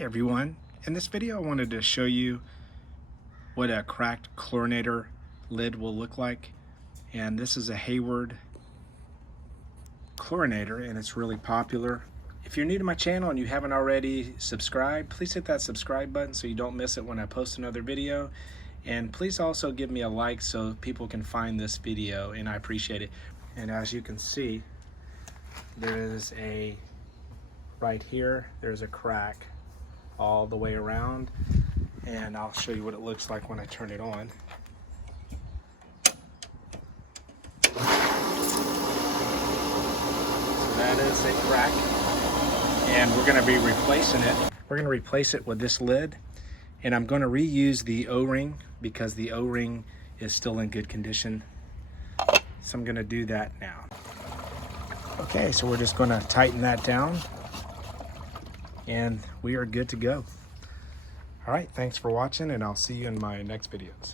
Hey everyone, in this video I wanted to show you what a cracked chlorinator lid will look like. And this is a Hayward chlorinator and it's really popular. If you're new to my channel and you haven't already subscribed, please hit that subscribe button so you don't miss it when I post another video. And please also give me a like so people can find this video, and I appreciate it. And as you can see, there is right here, there's a crack all the way around, and I'll show you what it looks like when I turn it on. So that is a crack, and we're going to be replacing it. We're going to replace it with this lid, and I'm going to reuse the O-ring because the O-ring is still in good condition. So I'm going to do that now. Okay, so we're just going to tighten that down and we are good to go. All right, thanks for watching, and I'll see you in my next videos.